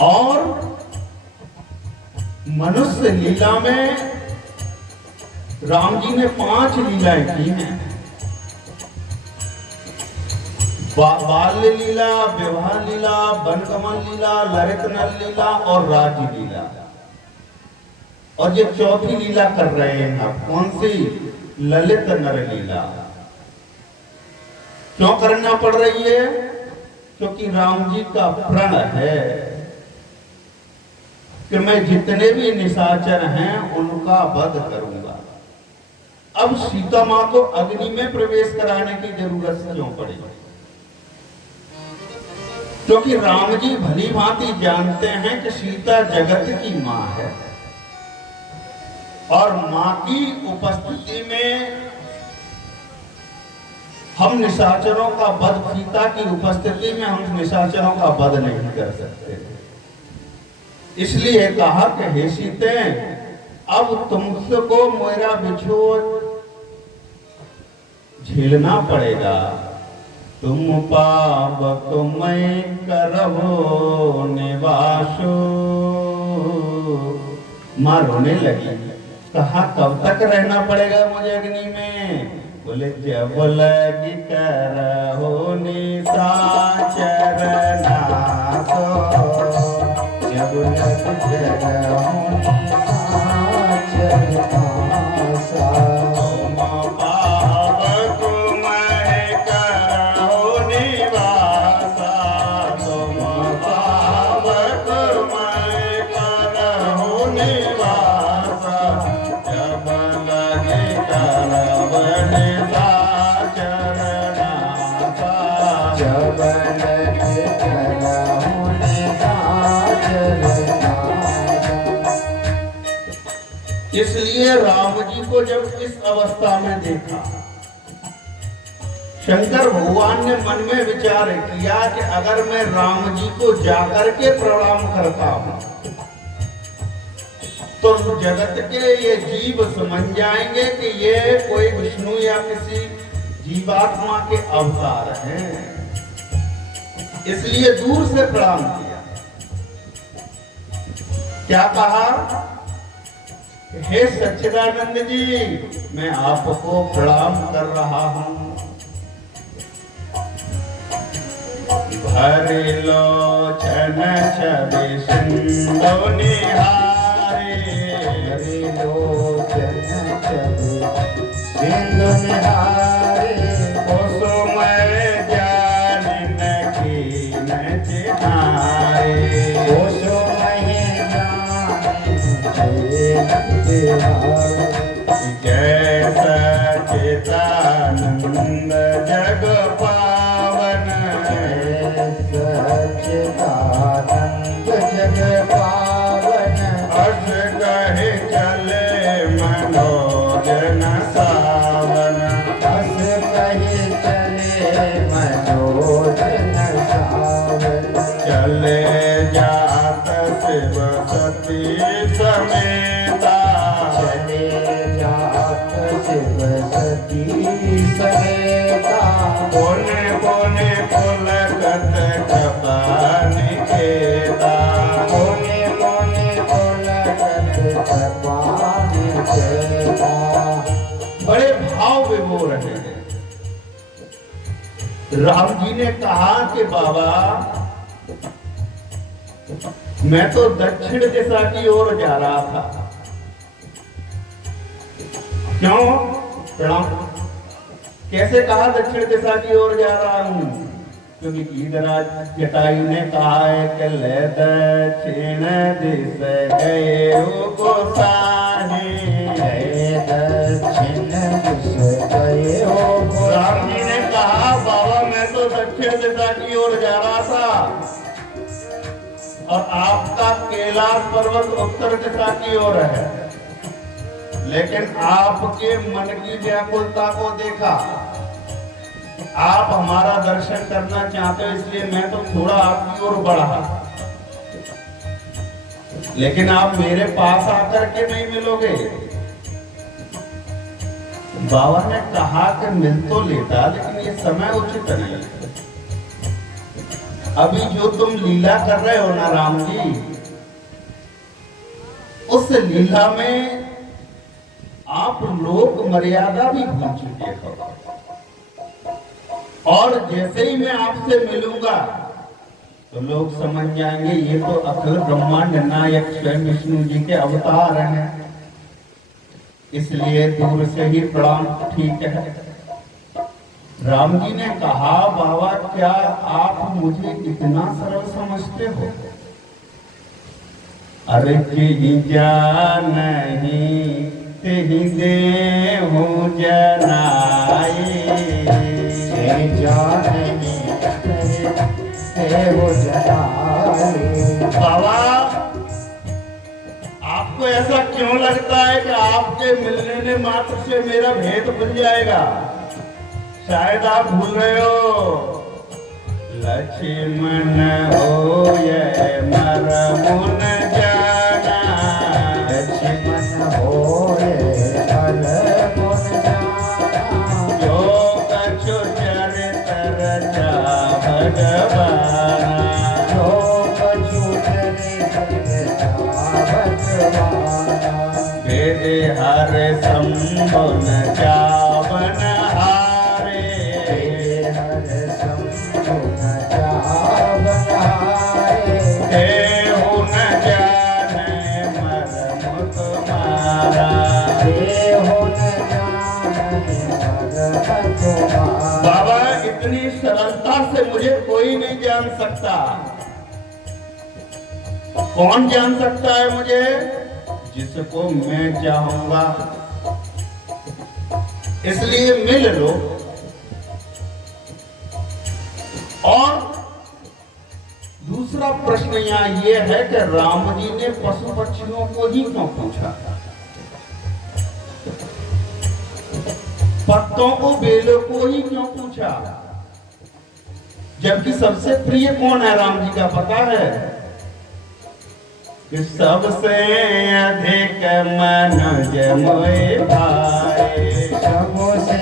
और मनुष्य लीला में राम जी ने 5 लीलाएं की हैं। बाल्य लीला, विवाह लीला, वनगमन लीला, ललित नर लीला और राज्य लीला। और ये 4थी लीला कर रहे हैं आप। कौन सी? ललित नर लीला। क्यों करना पड़ रही है? क्योंकि राम जी का प्रण है कि मैं जितने भी निशाचर हैं उनका वध करूंगा। अब सीता मां को अग्नि में प्रवेश कराने की जरूरत क्यों पड़ी? क्योंकि राम जी भली भांति जानते हैं कि सीता जगत की मां है और मां की उपस्थिति में हम निशाचरों का वध, सीता की उपस्थिति में हम निशाचरों का वध नहीं कर सकते। इसलिए कहा कि हे सीते, अब तुमको मेरा बिछोह झेलना पड़ेगा। तुम पावक मैं करहो निवासो। मां रोने लगी। कहा कब तक रहना पड़ेगा मुझे अग्नि में? बोले जब लगी करहो निशाचर नासो। जब लगी करहो निशाचर नासो। इसलिए राम जी को जब इस अवस्था में देखा, शंकर भगवान ने मन में विचार किया कि अगर मैं राम जी को जाकर के प्रणाम करता हूं तो जगत के ये जीव समझ जाएंगे कि ये कोई विष्णु या किसी जीवात्मा के अवतार हैं। इसलिए दूर से प्रणाम किया। क्या कहा? हे सच्चिदानंद जी, मैं आपको प्रणाम कर रहा हूं। भरे लोचन छवि सिंधु निहारे। भरे लोचन छवि सिंधु निहारे। कुसुम ज्ञान की न चिन्हारे। कुसुम जय सच्चिदानंद जग पावन। सच्चिदानंद जग पावन। हर्ष कहे चले मनोजन सावन। हर्ष कहे चले मनोजन सावन। चले जात शिव सती समेता। चले जात शिव सती समेता। कोने कोने पुलकत कपानी खेता। कोने कोने पुलकत कपानी खेता। बड़े भाव विभोर है। राम जी ने कहा कि बाबा मैं तो दक्षिण दिशा की ओर जा रहा था। क्यों? प्रणाम। कैसे कहा दक्षिण दिशा की ओर जा रहा हूं? क्योंकि ईदराज जटायु ने कहा है कि ले दक्षिण दिश गए को साहे। दक्षिण दिश गए हो। राम जी ने कहा बाबा मैं तो दक्षिण दिशा की ओर जा रहा था और आपका कैलाश पर्वत उत्तर दिशा की ओर है। लेकिन आपके मन की व्याकुलता को देखा, आप हमारा दर्शन करना चाहते हो, इसलिए मैं तो थोड़ा आपकी ओर बढ़ा। लेकिन आप मेरे पास आकर के नहीं मिलोगे। बाबा ने कहा कि मिल तो लेता, लेकिन ये समय उचित नहीं। अभी जो तुम लीला कर रहे हो ना राम जी, उस लीला में आप लोक मर्यादा भी भूल चुके हो। और जैसे ही मैं आपसे मिलूंगा तो लोग समझ जाएंगे ये तो अखिल ब्रह्मांड नायक स्वयं विष्णु जी के अवतार हैं, इसलिए दूर से ही प्रणाम ठीक है। राम जी ने कहा, बाबा क्या आप मुझे इतना सरल समझते हो? अरे जी जान नहीं तेहि देहु जनाए, बाबा आपको ऐसा क्यों लगता है कि आपके मिलने मात्र से मेरा भेद खुल जाएगा? शायद आप भूल रहे हो, लक्ष्मण हो ये मरमुन जाना, लक्ष्मण हो ये मरमुन जाना, जो कछु चरित रचा भगवाना, जो कछु चरित रचा भगवाना, वेद हर संबन जावन हारे, हर संबन जावन हारे, देहु न जाने मरम तुम्हारा, देहु न जाने मरम तुम्हारा। बाबा इतनी सरलता से मुझे कोई नहीं जान सकता। कौन जान सकता है मुझे? जिसको मैं चाहूंगा। इसलिए मिल लो। और दूसरा प्रश्न यहां यह है कि राम जी ने पशु पक्षियों को ही क्यों पूछा? पत्तों को, बेलों को ही क्यों पूछा? जबकि सबसे प्रिय कौन है राम जी का पता है? कि सबसे अधिक मनुज मोए भाए, सबसे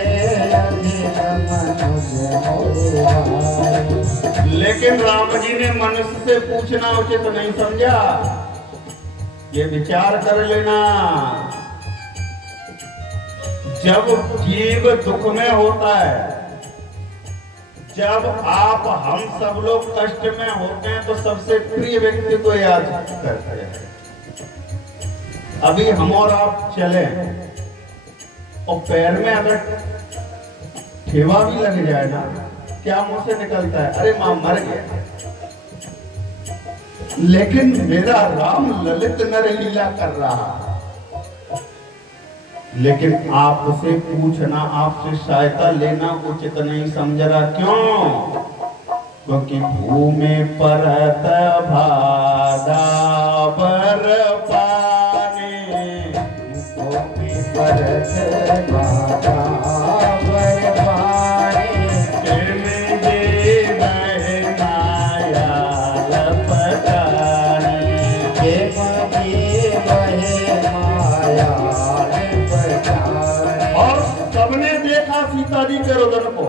अधिक मनुज मोए भाए। लेकिन राम जी ने मनुष्य से पूछना उचित नहीं समझा। ये विचार कर लेना, जब जीव दुख में होता है, जब आप हम सब लोग कष्ट में होते हैं, तो सबसे प्रिय व्यक्ति को याद करते हैं। अभी हम और आप चले और पैर में अगर ठेवा भी लग जाए ना, क्या मुंह से निकलता है? अरे मां मर गया। लेकिन मेरा राम ललित नर लीला कर रहा। लेकिन आपसे पूछना, आपसे सहायता लेना उचित नहीं समझ रहा। क्यों? क्योंकि भूमि परत भादा बर पानी, भूमि परत भादा बर पानी, प्रेम दे माया लपटानी, प्रेम दे माया। और सबने देखा सीता जी के रुदन को,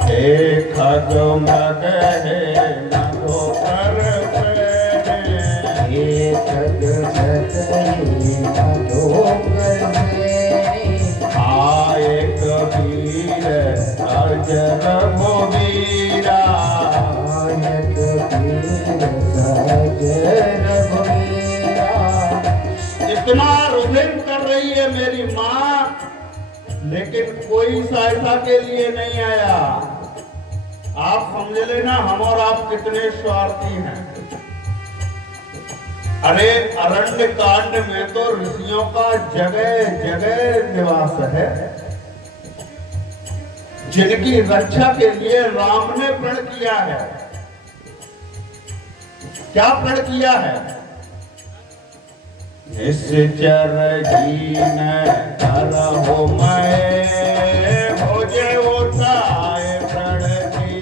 देखा जो मग है मगो कर आए कबीर अजर रघुवीरा, इतना रुदन कर रही है मेरी माँ, लेकिन कोई सहायता के लिए नहीं आया। आप समझ लेना हम और आप कितने स्वार्थी हैं। अरे अरण्य कांड में तो ऋषियों का जगह जगह निवास है, जिनकी रक्षा के लिए राम ने प्रण किया है। क्या प्रण किया है? निश्चर हीन करहु मैं, भोजे उठाए प्रण कीन।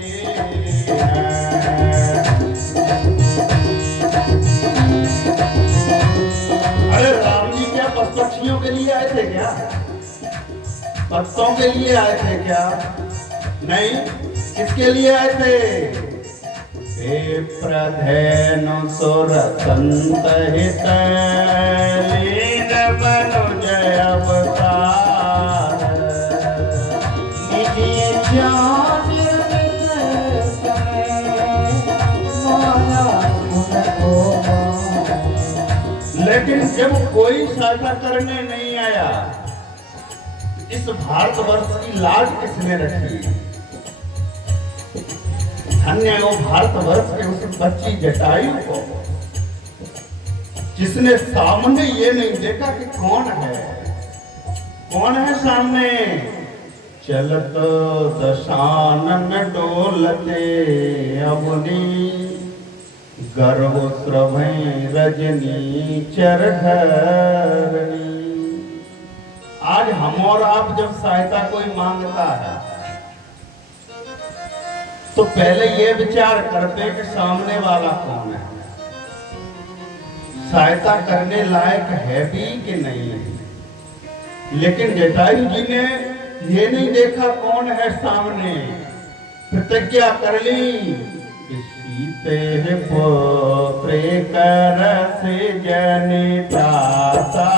अरे राम जी क्या पशुपक्षियों के लिए आए थे क्या? पत्तों के लिए आए थे क्या? नहीं, किसके लिए आए थे? प्रधेनु सुर संत हित लीन मनुज अवतार निधिय ज्ञान माया गुण गोमा। लेकिन जब कोई सहायता करने नहीं आया, इस भारतवर्ष की लाज किसने रखी? धन्य वो भारतवर्ष के उस बच्ची जटायु को, जिसने सामने ये नहीं देखा कि कौन है सामने। चलत दशानन डोलते अवनी गर्भ स्रवै रजनी चरघरनी। आज हम और आप जब सहायता कोई मांगता है तो पहले ये विचार करते कि सामने वाला कौन है, सहायता करने लायक है भी कि नहीं है। लेकिन जटायु जी ने ये नहीं देखा कौन है सामने, प्रतिज्ञा कर ली कि सीते पुत्रे कर से जनिताता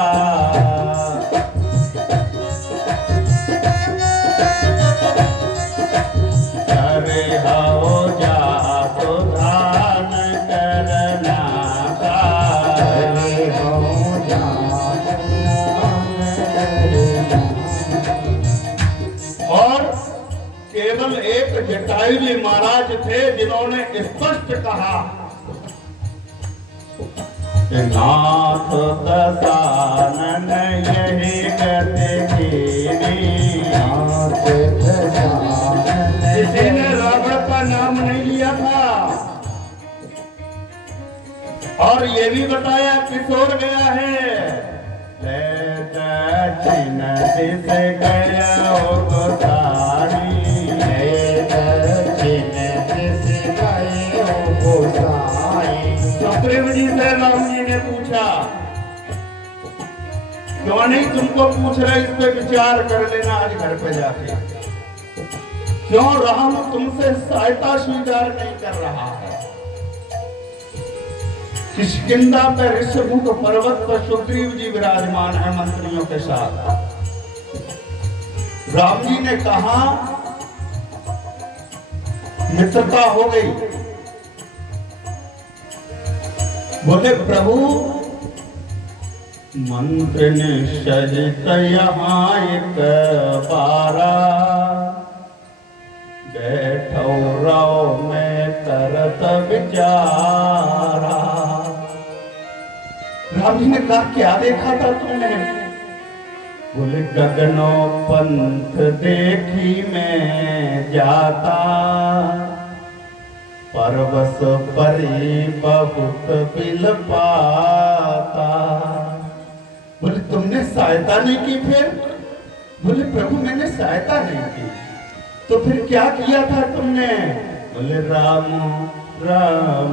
जटायु जी महाराज थे जिन्होंने स्पष्ट कहा कि नाथ दशानन यही गति कीनी। किसी ने रावण का नाम नहीं लिया था और ये भी बताया किशोर गया है। दक्षिण दिश गया गोसाई, सुग्रीव जी से राम जी ने पूछा, क्यों नहीं तुमको पूछ रहे, इस पे विचार कर लेना आज घर पे जाके। क्यों राम तुमसे सहायता स्वीकार नहीं कर रहा है? किष्किंधा पे ऋषमुख पर्वत पर सुग्रीव जी विराजमान है मंत्रियों के साथ। राम जी ने कहा, मित्रता हो गई। बोले प्रभु मंत्र निश्चित यहाँ एक बारा बैठो रहो मैं करत विचारा। राम जी ने कहा क्या देखा था तुमने? बोले गगनो पंथ देखी मैं जाता परवश परी बहुत बिल पाता। बोले तुमने सहायता नहीं की फिर? बोले प्रभु मैंने सहायता नहीं की। तो फिर क्या किया था तुमने? बोले राम राम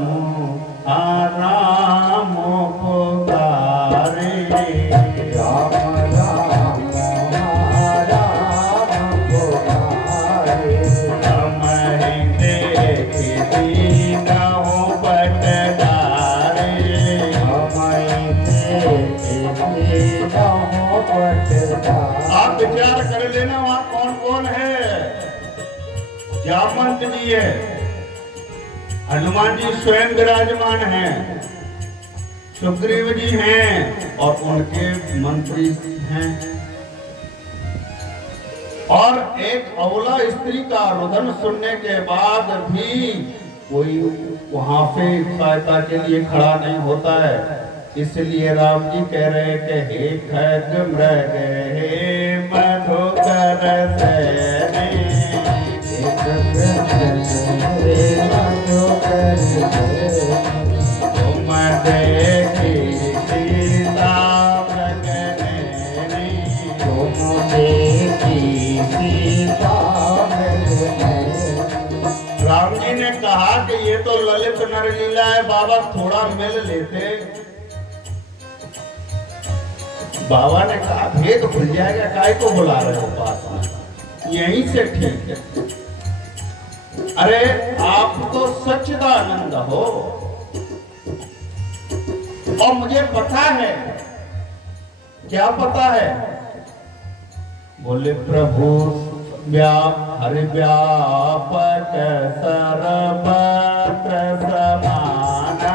राम पुकारे, राम राम पुकारे। आप विचार कर लेना वहां कौन कौन है। जामवंत जी है, हनुमान जी स्वयं विराजमान हैं, सुग्रीव जी हैं और उनके मंत्री हैं, और एक अबला स्त्री का रुदन सुनने के बाद भी कोई वहां पे सहायता के लिए खड़ा नहीं होता है। इसलिए राम जी कह रहे कि हे खग मृग हे मधुकर सैने, तुम देखी सीता मृगनैनी, तुम देखी सीता मृगनैनी। राम जी ने कहा कि ये तो ललित नरलीला है, बाबा थोड़ा मिल लेते। बाबा ने कहा भेद खुल जाएगा, काय को बुला रहे हो पास में, यहीं से ठीक है। अरे आप तो सच्चिदानंद हो और मुझे पता है। क्या पता है? बोले प्रभु हरि व्यापक सर्वत्र समाना।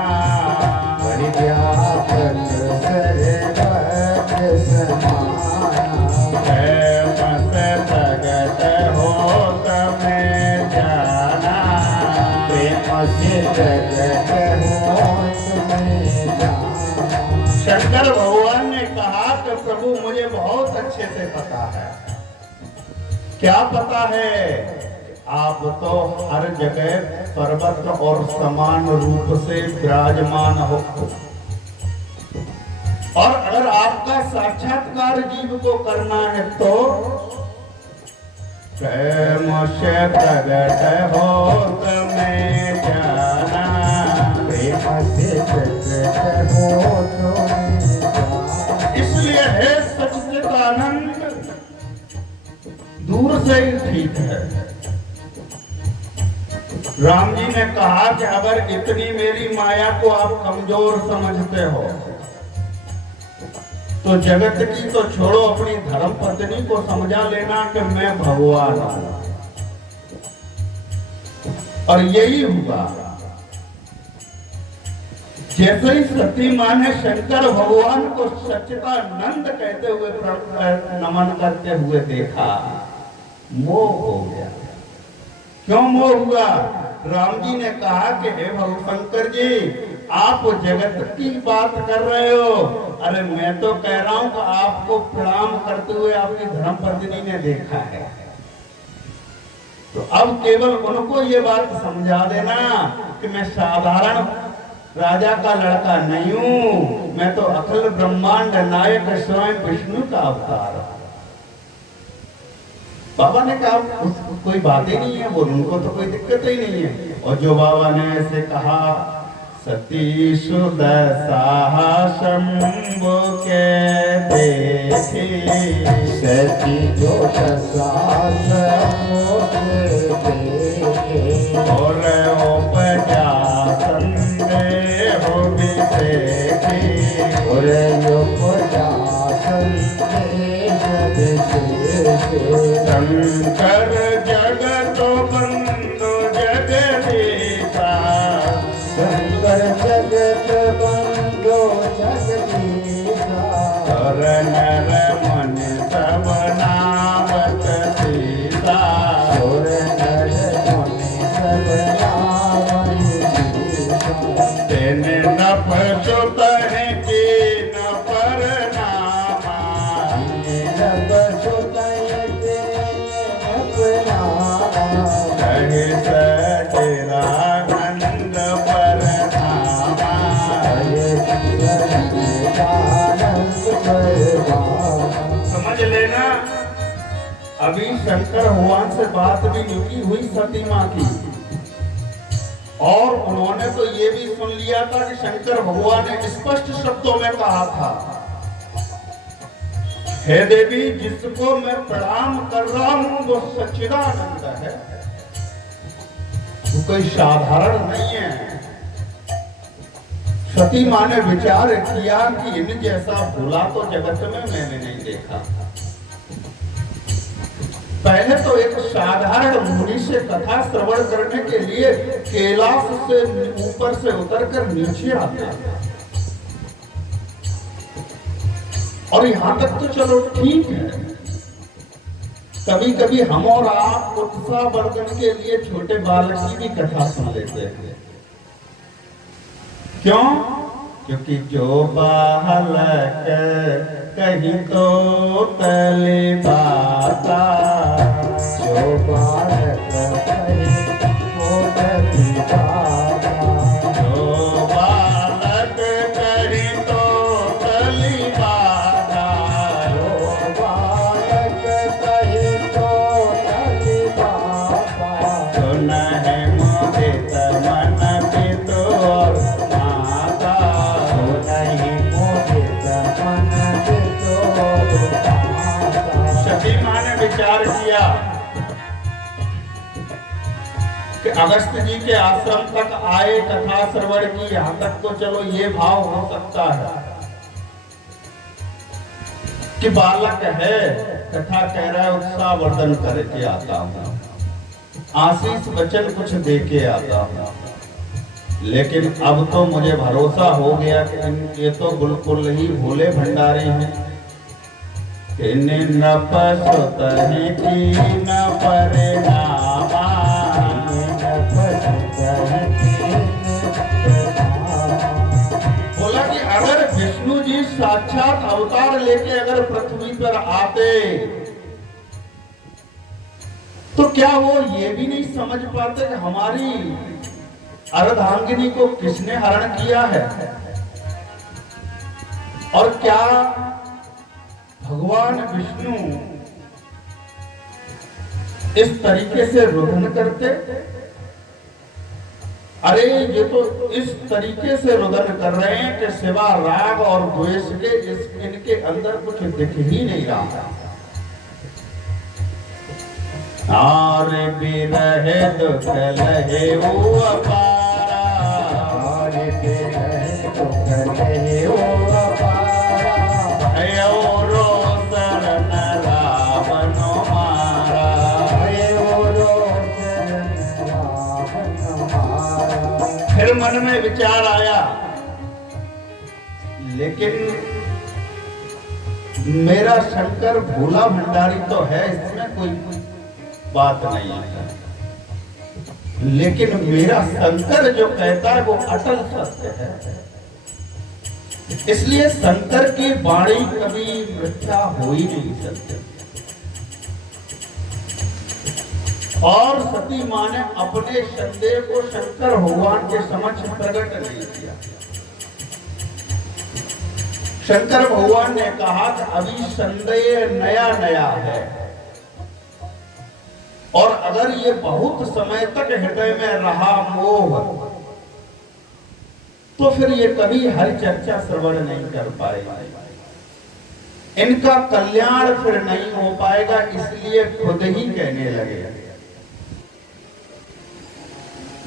हरि व्यापक सर्वत्र समाना। मत भगत हो तुम्हें जाना। प्रेम से जगत हो तुम्हें जाना। शंकर भगवान ने कहा कि प्रभु मुझे बहुत अच्छे से पता है। क्या पता है? आप तो हर जगह सर्वत्र और समान रूप से विराजमान हो और अगर आपका साक्षात्कार जीव को करना है तो प्रेम से प्रगट हो तुम्हें जाना। प्रेम से प्रगट हो तुम्हें जाना। इसलिए है सच्चिदानंद दूर से ही ठीक है। राम जी ने कहा कि अगर इतनी मेरी माया को आप कमजोर समझते हो तो जगत की तो छोड़ो, अपनी धर्म पत्नी को समझा लेना कि मैं भगवान हूं। और यही हुआ। जैसे ही सती मां ने शंकर भगवान को सच्चिदानंद कहते हुए नमन करते हुए देखा, मोह हो गया। क्यों मोह हुआ? राम जी ने कहा कि हे शंकर जी, आप जगत की बात कर रहे हो। अरे मैं तो कह रहा हूं कि आपको प्रणाम करते हुए आपकी धर्मपत्नी ने देखा है। तो अब केवल उनको ये बात समझा देना कि मैं साधारण राजा का लड़का नहीं हूं, मैं तो अखिल ब्रह्मांड नायक स्वयं विष्णु का अवतार हूं। बाबा ने कहा कोई बात ही नहीं है, बोल उनको तो कोई दिक्कत ही नहीं है। और जो बाबा ने ऐसे कहा, सती सुदशा शंभु के देखी। सती जो दशा शंभु के देखी। और उपजा संदेह विषेखी। और उपजा संदेह विषेखी। शंकर जगत बंधु जगदीशा। शंकर जगत बंधु जगदीशा। और नर मन सब नामत सीता। और नर मन सब नामत सीता। तेन नप सुतन की न परनामा। नभ सुतय के अपनामा। कहि सचेरा नंद परनामा। समझ लेना, अभी शंकर भगवान से बात भी नहीं हुई सती मां की, और उन्होंने तो ये भी सुन लिया था कि शंकर भगवान ने स्पष्ट शब्दों में कहा था, हे देवी, जिसको मैं प्रणाम कर रहा हूं वो सच्चिदानंद है, वो कोई साधारण नहीं है। सती मां ने विचार किया कि इन जैसा भोला तो जगत में मैंने नहीं देखा। पहले तो एक साधारण मुनि से कथा श्रवण करने के लिए कैलाश से ऊपर से उतरकर नीचे आता, और यहां तक तो चलो ठीक है। कभी कभी हम और आप उत्साहवर्धन के लिए छोटे बालक की भी कथा सुन लेते हैं। क्यों? क्योंकि जो बालक कहीं तो तले बाता। जो बालक कहीं तो तले बाता। जो बालक कहीं तो तली बाता। जो बालक कहीं तो तले बाता। सुन है मोहित मन पितो और माता। नहीं मोहित मन पितो माता। सती मां ने विचार किया अगस्त जी के आश्रम तक आए कथा श्रवण की, यहां तक तो चलो ये भाव हो सकता है कि बालक है, कथा कह रहा है, उत्साह वर्धन करके आता हूं, आशीष वचन कुछ दे के आता हूं। लेकिन अब तो मुझे भरोसा हो गया कि ये तो बिल्कुल ही भोले भंडारी हैं। इन्हें न पसत है कि न परिणामा, बोला कि अगर विष्णु जी साक्षात अवतार लेके अगर पृथ्वी पर आते तो क्या वो ये भी नहीं समझ पाते कि हमारी अर्धांगिनी को किसने हरण किया है, और क्या भगवान विष्णु इस तरीके से रुदन करते? अरे ये तो इस तरीके से रुदन कर रहे हैं कि सिवा राग और द्वेष के इनके अंदर कुछ दिख ही नहीं रहा। आर बिरहे दुख लहे वो अपारा, आर बिरहे दुख लहे वो अपारा, अयो रो शरण रावण मारा, अयो रो शरण रावण मारा। फिर मन में विचार आया, लेकिन मेरा शंकर भोला भंडारी तो है, इसमें कोई बात नहीं है, लेकिन मेरा शंकर जो कहता है वो अटल सत्य है। इसलिए शंकर की वाणी कभी मिथ्या हो ही नहीं सकती। और सती मां ने अपने संदेह को शंकर भगवान के समक्ष प्रकट नहीं किया। शंकर भगवान ने कहा कि अभी संदेह नया नया है, और अगर ये बहुत समय तक हृदय में रहा मोह, तो फिर ये कभी हरि चर्चा श्रवण नहीं कर पाएगा, इनका कल्याण फिर नहीं हो पाएगा। इसलिए खुद ही कहने लगे,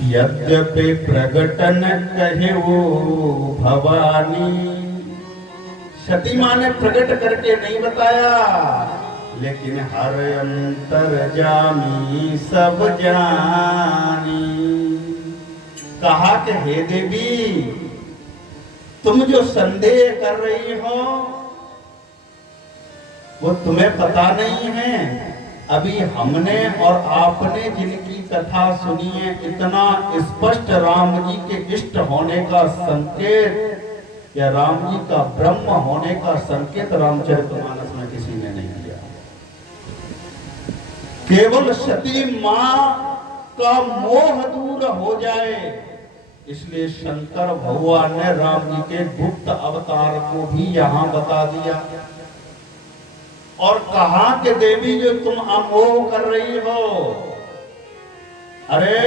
यद्यपि प्रगटन कहे वो भवानी, सती मां ने प्रकट करके नहीं बताया, लेकिन हर अंतर जामी सब जानी। कहा कि हे देवी, तुम जो संदेह कर रही हो वो तुम्हें पता नहीं है। अभी हमने और आपने जिनकी कथा सुनी है, इतना स्पष्ट राम जी के इष्ट होने का संकेत या राम जी का ब्रह्म होने का संकेत रामचरितमानस में किसी ने नहीं दिया। केवल सती मां का मोह दूर हो जाए, इसलिए शंकर भगवान ने राम जी के गुप्त अवतार को भी यहां बता दिया और कहा कि देवी जो तुम अमोह कर रही हो, अरे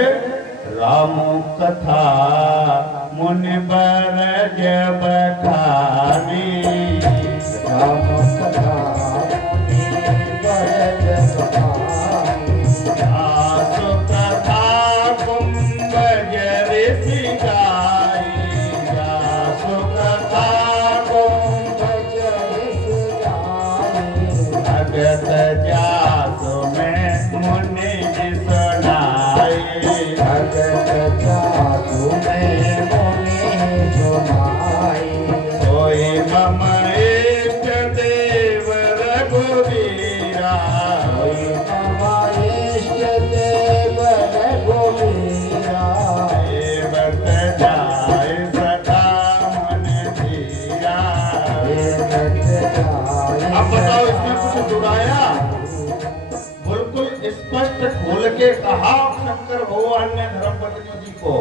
राम कथा मुनि बर जब खानी, राम कथा मुनि बर जब खानी, आसु कथा कुंभ जरि सिखाई, आसु कथा कुंभ जरि सिखाई, भगत जासु में मुनि सुनाई, भगत जासु में मुनि सुनाई, सोई मम इष्ट देव रघुवीरा, सोई मम इष्ट देव रघुवीरा, देवत जाय सदा मन धीरा, देवत जाय। अब बताओ इसमें कुछ जुड़ाया? बिल्कुल स्पष्ट खोल के कहा शंकर भगवान ने धर्मपत्नी जी को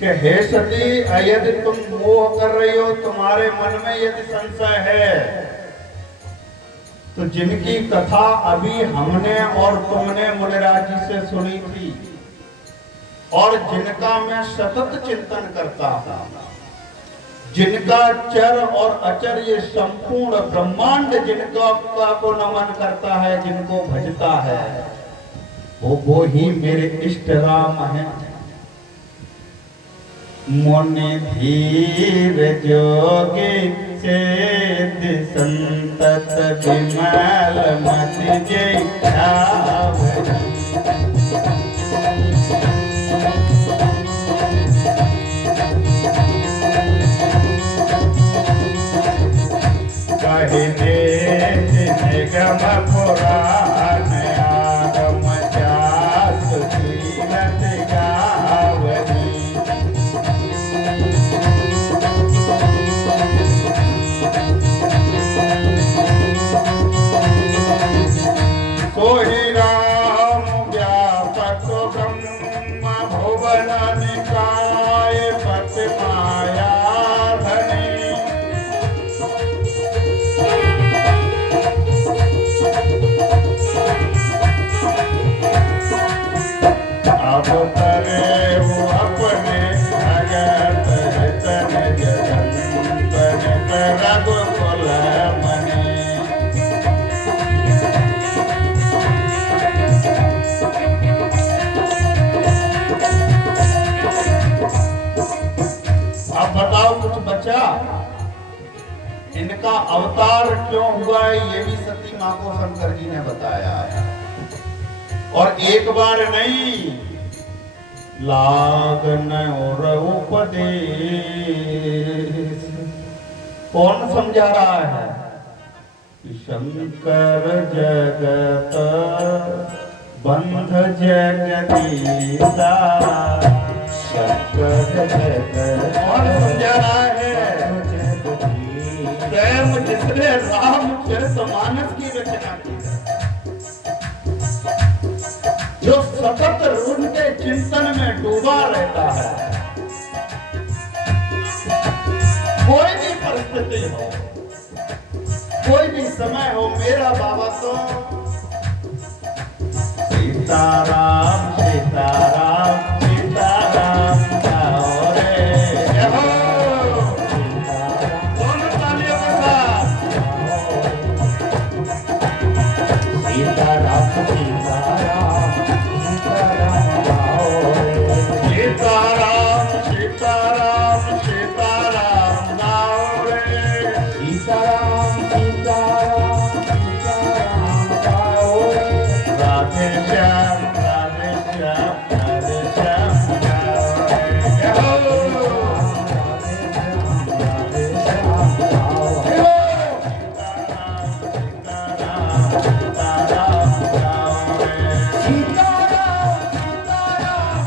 कि हे सती, यदि तुम मोह कर रही हो, तुम्हारे मन में यदि संशय है, तो जिनकी कथा अभी हमने और तुमने मुनिराज जी से सुनी थी और जिनका मैं सतत चिंतन करता हूं, जिनका चर और अचर ये संपूर्ण ब्रह्मांड जिनका को नमन करता है, जिनको भजता है, वो ही मेरे इष्ट राम हैं। मुनि धीर जोगी चेत संतत विमल मति जय ध्यावरी। कहने निगम पुराण आगम जात तीरथ गावरी। सोहि राम व्यापक ब्रह्म भुवन निकाय पत माया धनी। अवतरे वो अपने भगत हितन जगत रघुकुल मणि। अब बताओ कुछ बचा, इनका अवतार क्यों हुआ है ये भी सती माँ को शंकर जी ने बताया है। और एक बार नहीं, लागन और उपदेश। कौन समझा रहा है? शंकर जगत बंध जगदीता। शंकर जगत कौन समझा रहा है? स्वयं जिसने रामचरितमानस की रचना की है, जो सतत उनके चिंतन में डूबा रहता है। कोई भी परिस्थिति हो, कोई भी समय हो, मेरा बाबा तो सीताराम सीताराम सीताराम गाओ रे। जय हो। दोनों तालियों के साथ सीताराम सीताराम सीताराम गाओ रे। सीताराम सीताराम सीताराम गाओ रे। सीताराम सीताराम सीताराम गाओ रे। राधे श्याम राधे श्याम राधे श्याम गाओ रे। जय हो। राधे श्याम राधे श्याम गाओ रे। सीताराम सीताराम गाओ रे। सीताराम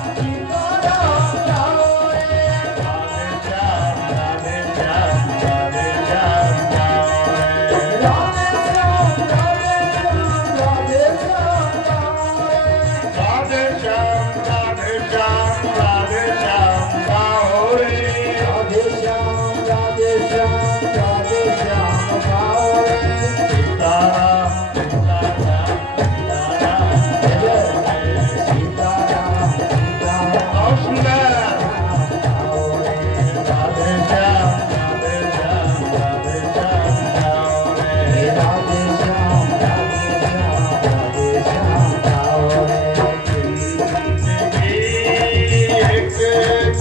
सीताराम सीताराम गाओ रे। राधे श्याम राधे श्याम राधे श्याम गाओ रे। राधे श्याम राधे श्याम राधे श्याम गाओ रे। राधे श्याम राधे श्याम राधे श्याम गाओ रे। राधे श्याम राधे श्याम राधे श्याम गाओ रे। सीताराम सीताराम सीताराम जय सीताराम सीताराम बहुत सुंदर। गाओ रे। राधे श्याम राधे श्याम राधे श्याम गाओ रे। राधे श्याम राधे श्याम राधे श्याम गाओ रे। जिंदगी एक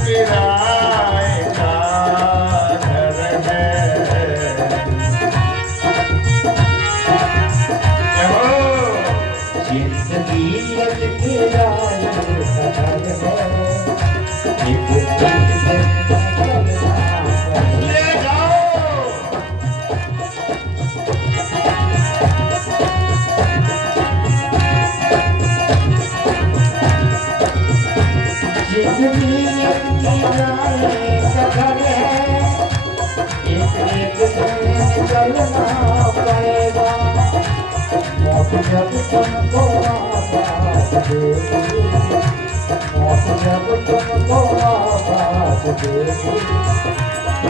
किराए का घर है। जय हो। जिंदगी एक किराए का घर है। एक दिन से चलना पड़े। ले जाओ। जिंदगी एक किराए का घर है। एक दिन चलना पड़ेगा। मौत जब तुमको आवाज देगी, मौत जब तुमको आवाज देगी।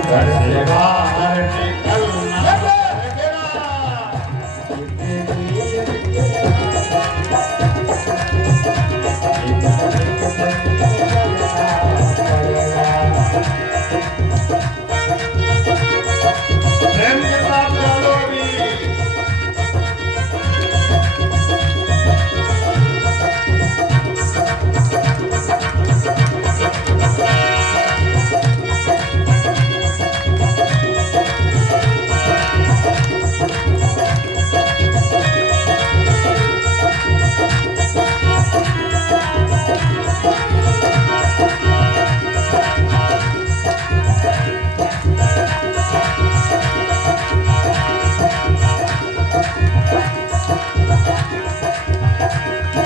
घर से बाहर निकलना पड़ेगा। जिंदगी एक किराया प्रेम के साथ चलो अभी।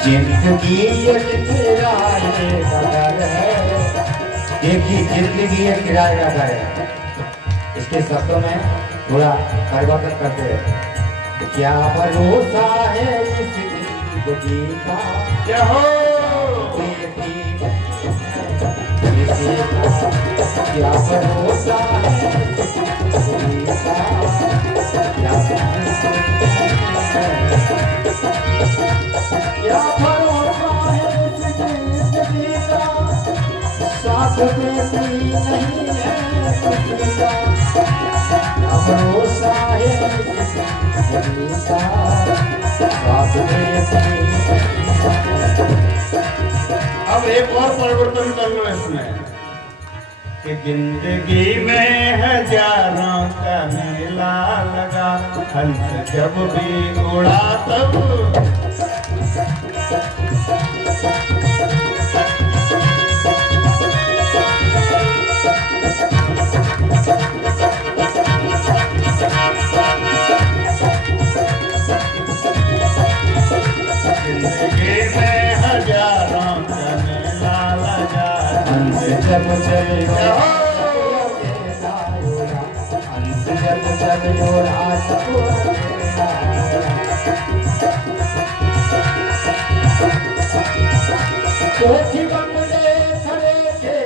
जिंदगी एक किराए का घर है। देखिए जिंदगी एक किराए का घर है। इसके शब्दों में थोड़ा परिवर्तन करते हैं। क्या भरोसा है इस जिंदगी का, क्या हो क्या भरोसा है इस जिंदगी का, क्या भरोसा है इस जिंदगी का, साथ देती नहीं है किसी का, क्या भरोसा है इस जिंदगी का, साथ देती नहीं है। अब एक और परिवर्तन कर लो इसमें कि जिंदगी में हजारों का मेला लगा, हंस जब भी उड़ा तब जिंदगी में हजारों का मेला लगा, हंस जब चलो हंस जब चलो कोठी बंगले खड़े थे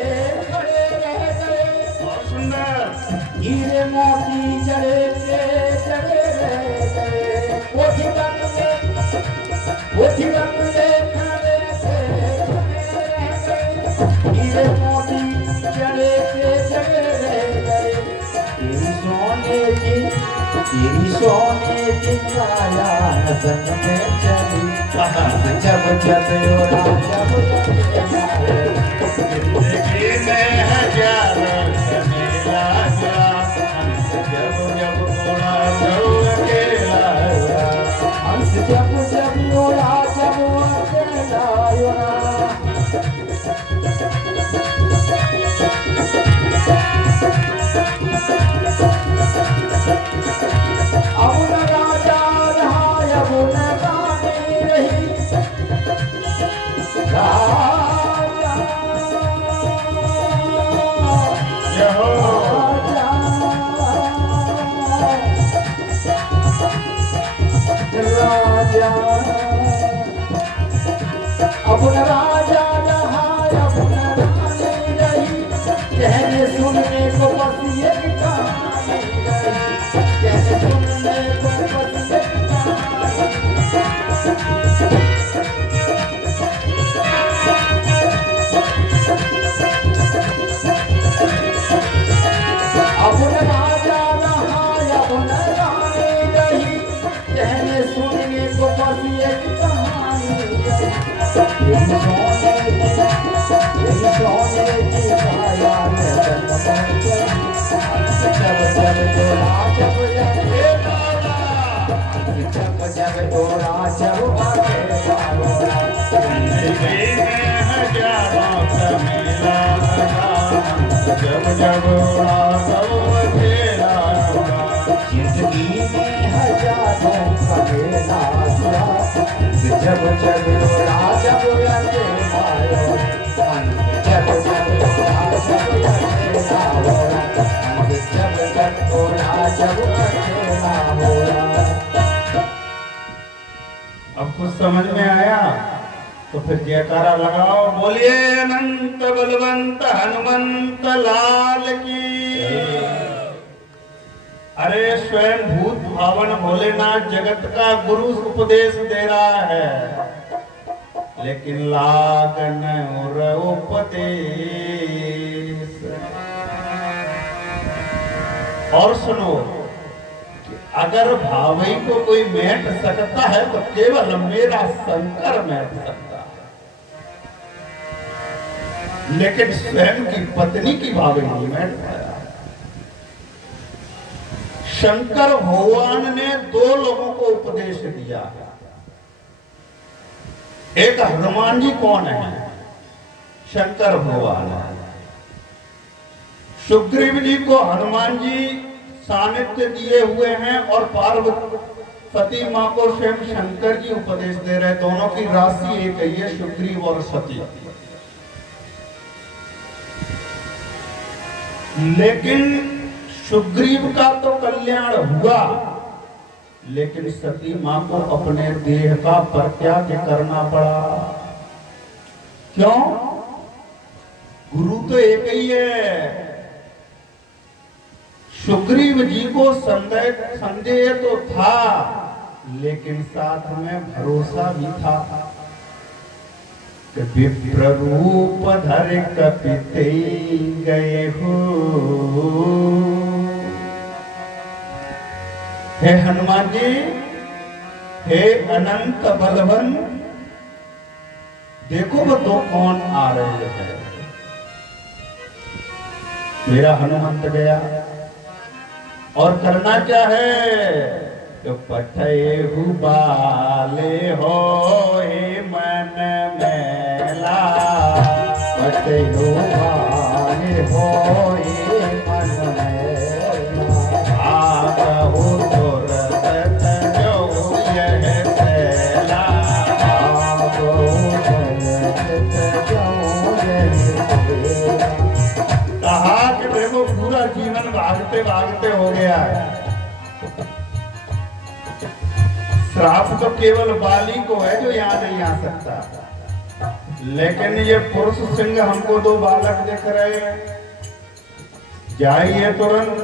खड़े रह गए, बहुत सुंदर। हीरे मोती जड़े थे जड़े रह गए। कोठी बंगले खड़े थे खड़े रह गए, हीरे मोती जड़े थे जड़े रह गए। तेरी सोने की काया नजर में चली, जब जब ओरा जब जिंदगी में हजारों का मेला लगा, हंस जब जब उड़ा तब अकेला उड़ा। हंस जब जब ओरा जब अकेला ओरा। अब न राजा रहा अब न रानी रही, राजा जय हो। राजा अब न राजा रहा अब न रानी रही, कहने सुनने को बस ये कहानी रही, कहने सुनने को बस ये कहानी। अब न राजा रहा अब न रानी रही, कहने सुनने को बस ये कहानी रही। तेरी सोने की काया में जन्म चली, जब जब डोला जब जब डोला जब अकेला जिंदगी में हजारों का मेला लगा, हंस जब जब उड़ा तब अकेला उड़ा। जिंदगी में हजारों का मेला हुआ, जब जब डोला जब अकेला जब जब डोला जब अकेला जब जब डोला जब अकेला होला। अब कुछ समझ में आया तो फिर जयकारा लगाओ, बोलिए अनंत बलवंत हनुमंत लाल की। अरे स्वयं भूत भावन भोलेनाथ जगत का गुरु उपदेश दे रहा है, लेकिन लागन और उपदेश। और सुनो, अगर भावई को कोई मेट सकता है तो केवल मेरा शंकर मेट सकता है, लेकिन स्वयं की पत्नी की भावई नहीं मेट पाया। शंकर भगवान ने दो लोगों को उपदेश दिया। एक हनुमान जी कौन है? शंकर भगवान सुग्रीव जी को हनुमान जी सानिध्य दिए हुए हैं और पार्वती माँ को स्वयं शंकर जी उपदेश दे रहे। दोनों की राशि एक ही है, सुग्रीव और सती। लेकिन सुग्रीव का तो कल्याण हुआ, लेकिन सती माँ को अपने देह का परित्याग करना पड़ा। क्यों? गुरु तो एक ही है। सुग्रीव जी को संदेह तो था, लेकिन साथ में भरोसा भी था कि विप्र रूप धर कपिते गए हो। हे हनुमान जी, हे अनंत बलवन, देखो वो दो कौन आ रहे हैं। मेरा हनुमंत गया और करना क्या है? तो पठे बाले हो मन मेला, पठे बाले हो मन मेला, आगहु तुरत जो यह सेला, आगहु तुरत जो यह सेला। कहा कि देखो पूरा जीवन भागते भागते हो गया है। श्राप तो केवल बाली को है जो यहाँ नहीं आ सकता, लेकिन ये पुरुष सिंह हमको दो बालक दिख रहे हैं। जाइए तुरंत।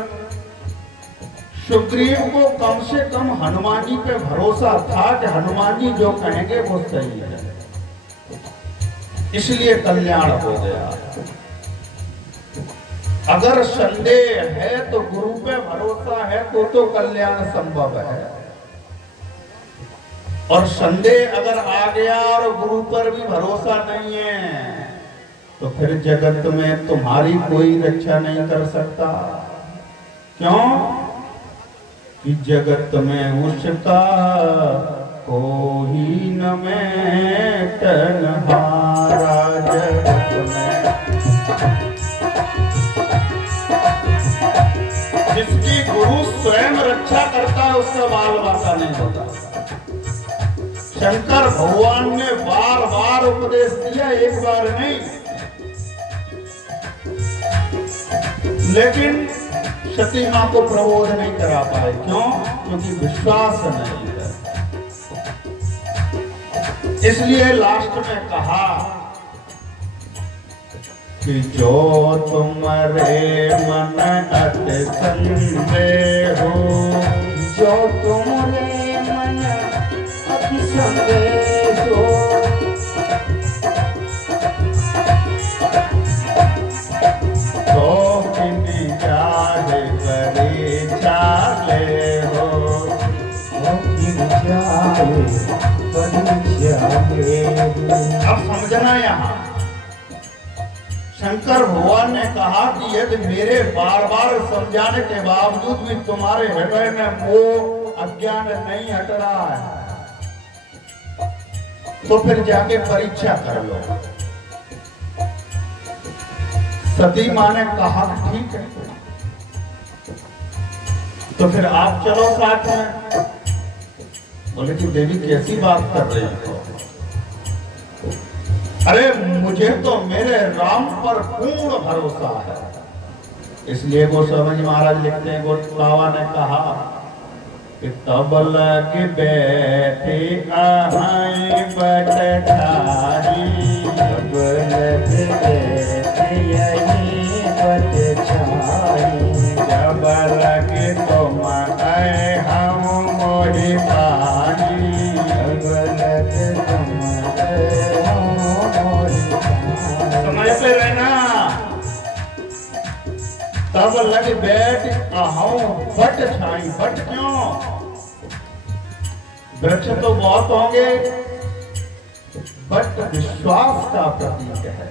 सुग्रीव को कम से कम हनुमान जी पे भरोसा था कि हनुमान जी जो कहेंगे वो सही है, इसलिए कल्याण हो गया। अगर संदेह है तो गुरु पे भरोसा है तो कल्याण संभव है, और संदेह अगर आ गया और गुरु पर भी भरोसा नहीं है तो फिर जगत में तुम्हारी कोई रक्षा नहीं कर सकता। क्यों? कि जगत में उसका कोई न में तन्हारा, जगत में जिसकी गुरु स्वयं रक्षा करता है उसका बाल बाका नहीं होता। शंकर भगवान ने बार बार उपदेश दिया, एक बार नहीं, लेकिन सती मां को प्रबोध नहीं करा पाए। क्यों? क्योंकि विश्वास नहीं है। इसलिए लास्ट में कहा कि जो तुम्हारे मन अति संदेह हो, जो तुम्हारे मन अति संदेह हो, तो किन्हीं चाहे करे चाले हो, तो किन्हीं चाहे करे चाले हो। अब समझना यहाँ शंकर भगवान ने कहा कि यदि मेरे बार बार समझाने के बावजूद भी तुम्हारे हृदय में मोह अज्ञान नहीं हट रहा है तो फिर जाके परीक्षा कर लो। सती मां ने कहा ठीक है, तो फिर आप चलो साथ में। बोले कि देवी कैसी बात कर रही हो? अरे मुझे तो मेरे राम पर पूर्ण भरोसा है। इसलिए गोस्वामी महाराज लिखते हैं, गोस्वामी ने कहा कि तब लग बैठे आहाई बटठारी, तब लग बैठे यही बटठारी, जब लगे तुम आए हम मोहि पारी, जब लगे तुम आए हम मोहि पारी। समझते रहना, तब लग बैठ आहाऊ बट छाई। बट क्यों? वृक्ष तो बहुत होंगे, बट विश्वास का प्रतीक है।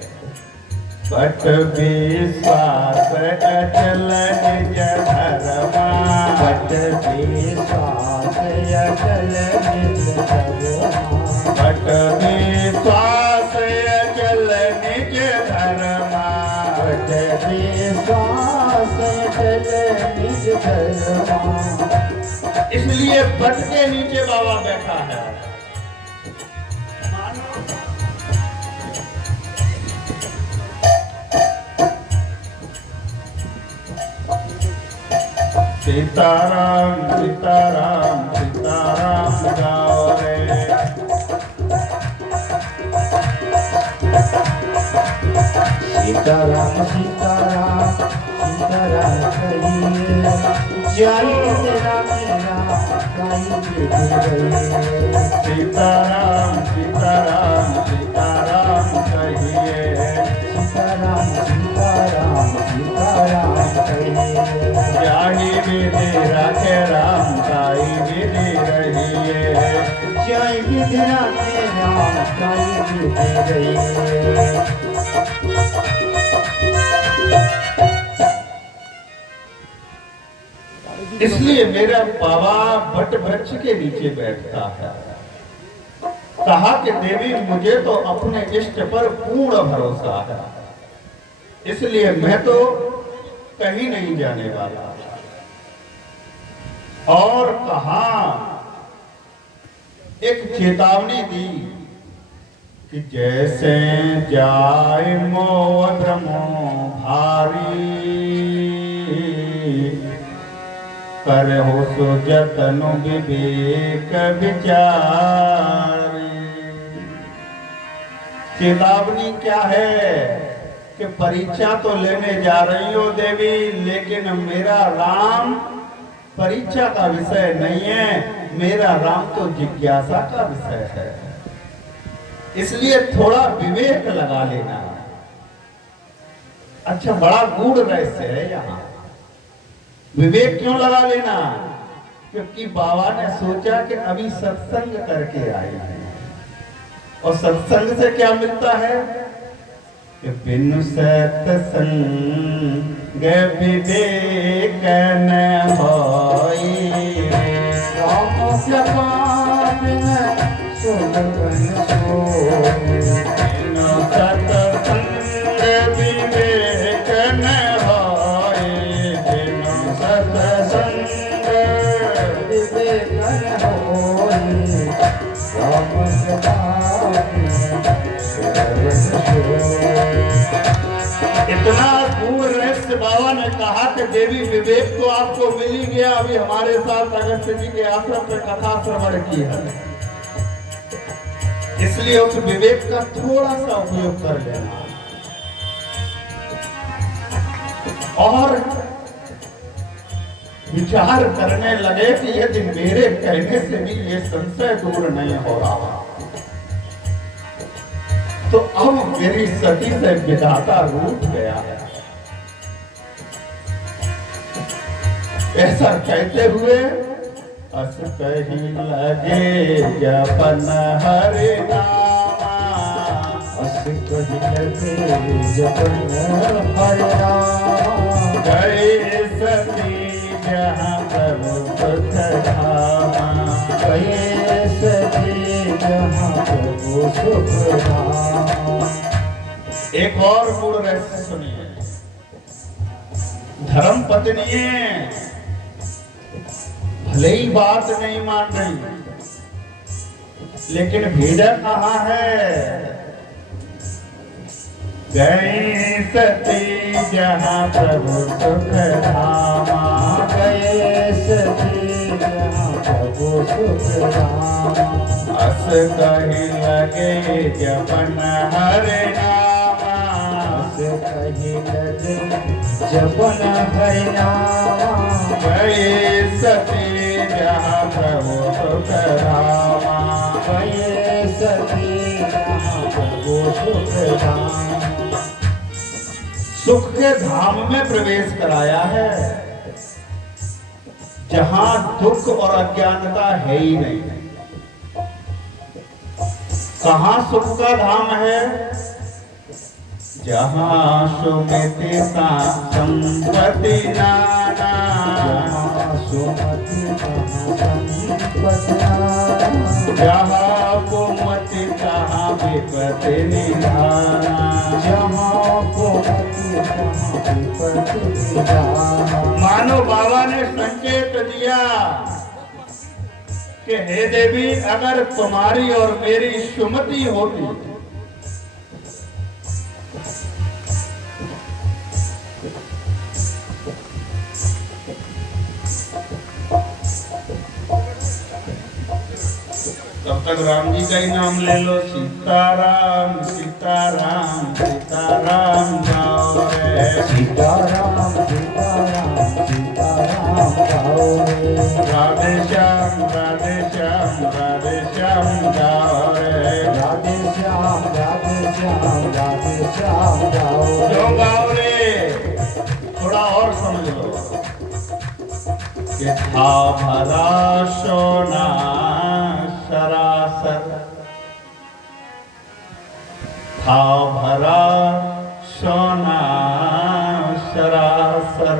बट विश्वास अचल निज धर्मा, बट विश्वास अचल निज धर्मा, बट विश्वास अचल निज निज धर्मा इसलिए बट के नीचे बाबा बैठा है। सीताराम सीताराम सीताराम गाओ रे। सीताराम सीताराम सीताराम कहिए, जाई तेरा मेरा कहीं गए। सीताराम सीताराम सीताराम कहिए, सीताराम सीताराम सीताराम कहिए, जाहि विधि राखे राम ताई विधि रहिए। जाई विधि राखे राम ताई विधि रहिए। इसलिए मेरा बाबा बट वृक्ष के नीचे बैठता है। कहा कि देवी मुझे तो अपने इष्ट पर पूर्ण भरोसा है, इसलिए मैं तो कहीं नहीं जाने वाला। और कहा एक चेतावनी दी कि जैसे जाय मोद्रमो भारी, करहु सो जतनु विवेक विचारी। चेतावनी क्या है कि परीक्षा तो लेने जा रही हो देवी, लेकिन मेरा राम परीक्षा का विषय नहीं है, मेरा राम तो जिज्ञासा का विषय है। इसलिए थोड़ा विवेक लगा लेना। अच्छा, बड़ा गूढ़ रहस्य है यहाँ। विवेक क्यों लगा लेना? क्योंकि बाबा ने सोचा कि अभी सत्संग करके आए हैं, और सत्संग से क्या मिलता है कि बिनु सत्संग विवेक न होई। राम जपान सुन सोई, बिनु सत्संग विवेक न होई। बिनु सत्संग विवेक न होई। राम जपान सुन सोई। इतना गूढ़ रहस्य बाबा ने कहा कि देवी विवेक तो आपको मिल ही गया। अभी हमारे साथ अगस्त्य जी के आश्रम पर कथा श्रवण की है, इसलिए उस विवेक का थोड़ा सा उपयोग कर लेना। और विचार करने लगे कि यदि मेरे कहने से भी ये संशय दूर नहीं हो रहा, तो अब मेरी सती से विधाता रूठ गया है। ऐसा कहते हुए अस कही लगे जपन हरि नामा। अस कही लगे जपन हरि नामा। गए सती जहाँ प्रभु सुख धामा। गए सती जहाँ प्रभु सुख धामा। एक और गूढ़ रहस्य सुनिए। धर्म पत्नी भले ही बात नहीं मान रही, लेकिन भेजा कहाँ है? गई सती जहाँ प्रभु सुख धामा। गए सती जहाँ प्रभु सुख धामा। अस कही लगे जपन हरि नामा। अस कही लगे जपन हरि नामा। गए सती जहाँ प्रभु सुख धामा। गए सती जहाँ प्रभु सुख धामा। सुख के धाम में प्रवेश कराया है, जहां दुख और अज्ञानता है ही नहीं। कहां सुख का धाम है? जहां सुमिति सा संपत्ति नाना। सुमति महासंपदा जहाँ कुमति तहाँ विपत्ति निधाना, जहाँ कुमति तहाँ विपत्ति निधाना। मानो बाबा ने संकेत दिया कि हे देवी, अगर तुम्हारी और मेरी सुमति होती तब तक राम जी का ही नाम ले लो। सीताराम सीताराम सीताराम गाओ रे, सीताराम सीताराम सीताराम गाओ रे। राधे श्याम राधे श्याम राधे श्याम गाओ रे, राधे श्याम राधे श्याम राधे श्याम गाओ रे। क्यों गाओ रे? थोड़ा और समझ लो कि था भरा सोना सरासर, था भरा सोना सरासर,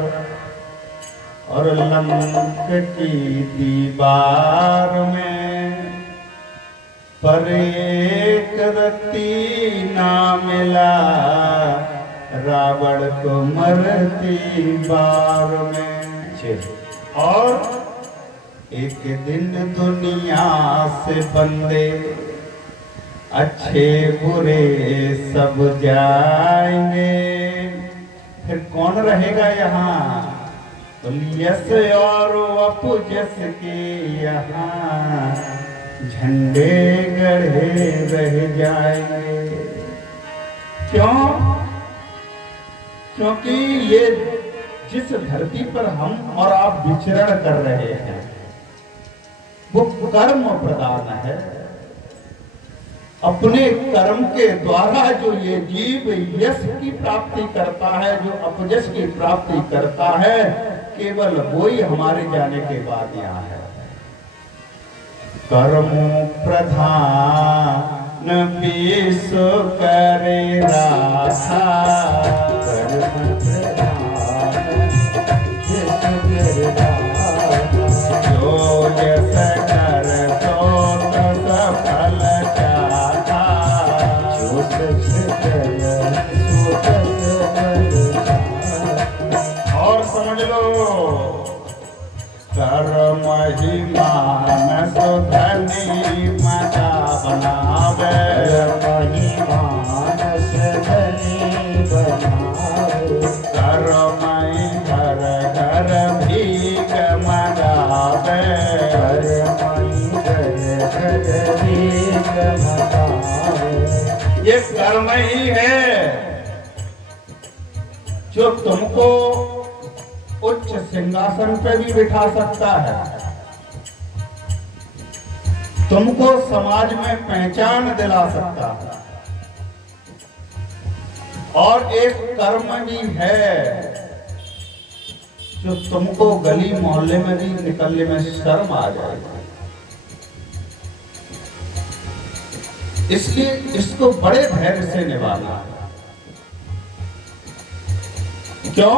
और लंक की दीवार में पर एक रत्ती ना मिला, रावण को मरती बार में। और एक दिन दुनिया से बंदे अच्छे बुरे सब जाएंगे, फिर कौन रहेगा यहाँ? तो यश और अपयश के यहाँ झंडे गढ़े रह जाएंगे। क्यों? क्योंकि ये जिस धरती पर हम और आप विचरण कर रहे हैं वो कर्म प्रधान है। अपने कर्म के द्वारा जो ये जीव यश की प्राप्ति करता है, जो अपयश की प्राप्ति करता है, केवल वो ही हमारे जाने के बाद यहाँ है। कर्म प्रधान विश्व करे राधा, कर्म प्रधान विश्व करे राधा। जो यश कर तो तस फल चाहा, जो सच कर सो तस फल चाहा। और समझ लो, कर्म ही मानस धनी माता बनावे, कर्म ही मानस धनी बनावे। कर्म ही घर घर भीख मगावे, कर्म ही घर घर भीख मगावे। ये कर्म ही है जो तुमको उच्च सिंहासन पे भी बिठा सकता है, तुमको समाज में पहचान दिला सकता है। और एक कर्म भी है जो तुमको गली मोहल्ले में भी निकलने में शर्म आ जाएगी। इसलिए इसको बड़े धैर्य से निभाना है। क्यों?